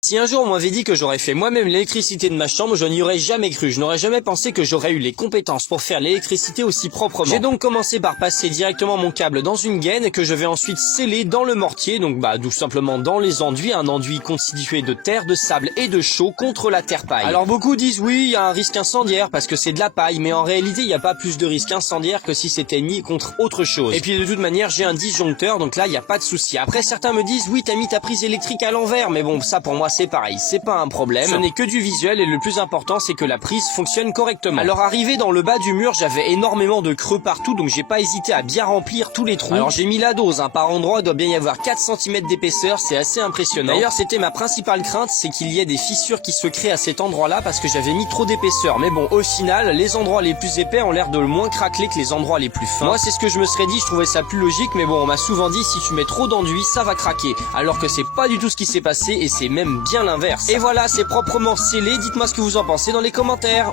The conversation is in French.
Si un jour on m'avait dit que j'aurais fait moi-même l'électricité de ma chambre, je n'y aurais jamais cru. Je n'aurais jamais pensé que j'aurais eu les compétences pour faire l'électricité aussi proprement. J'ai donc commencé par passer directement mon câble dans une gaine que je vais ensuite sceller dans le mortier, donc tout simplement dans les enduits, un enduit constitué de terre, de sable et de chaux contre la terre paille. Alors beaucoup disent oui, il y a un risque incendiaire parce que c'est de la paille, mais en réalité il n'y a pas plus de risque incendiaire que si c'était mis contre autre chose. Et puis de toute manière j'ai un disjoncteur, donc là il n'y a pas de souci. Après certains me disent oui, t'as mis ta prise électrique à l'envers, mais bon, ça pour moi c'est pareil, c'est pas un problème, ce n'est que du visuel et le plus important c'est que la prise fonctionne correctement. Alors arrivé dans le bas du mur, j'avais énormément de creux partout, donc j'ai pas hésité à bien remplir tous les trous. Alors j'ai mis la dose, par endroit il doit bien y avoir 4 cm d'épaisseur, c'est assez impressionnant. D'ailleurs c'était ma principale crainte, c'est qu'il y ait des fissures qui se créent à cet endroit là parce que j'avais mis trop d'épaisseur. Mais bon, au final, les endroits les plus épais ont l'air de moins craqueler que les endroits les plus fins. Moi c'est ce que je me serais dit, je trouvais ça plus logique, mais bon on m'a souvent dit si tu mets trop d'enduit ça va craquer, alors que c'est pas du tout ce qui s'est passé et c'est même bien l'inverse. Et voilà, c'est proprement scellé, dites-moi ce que vous en pensez dans les commentaires.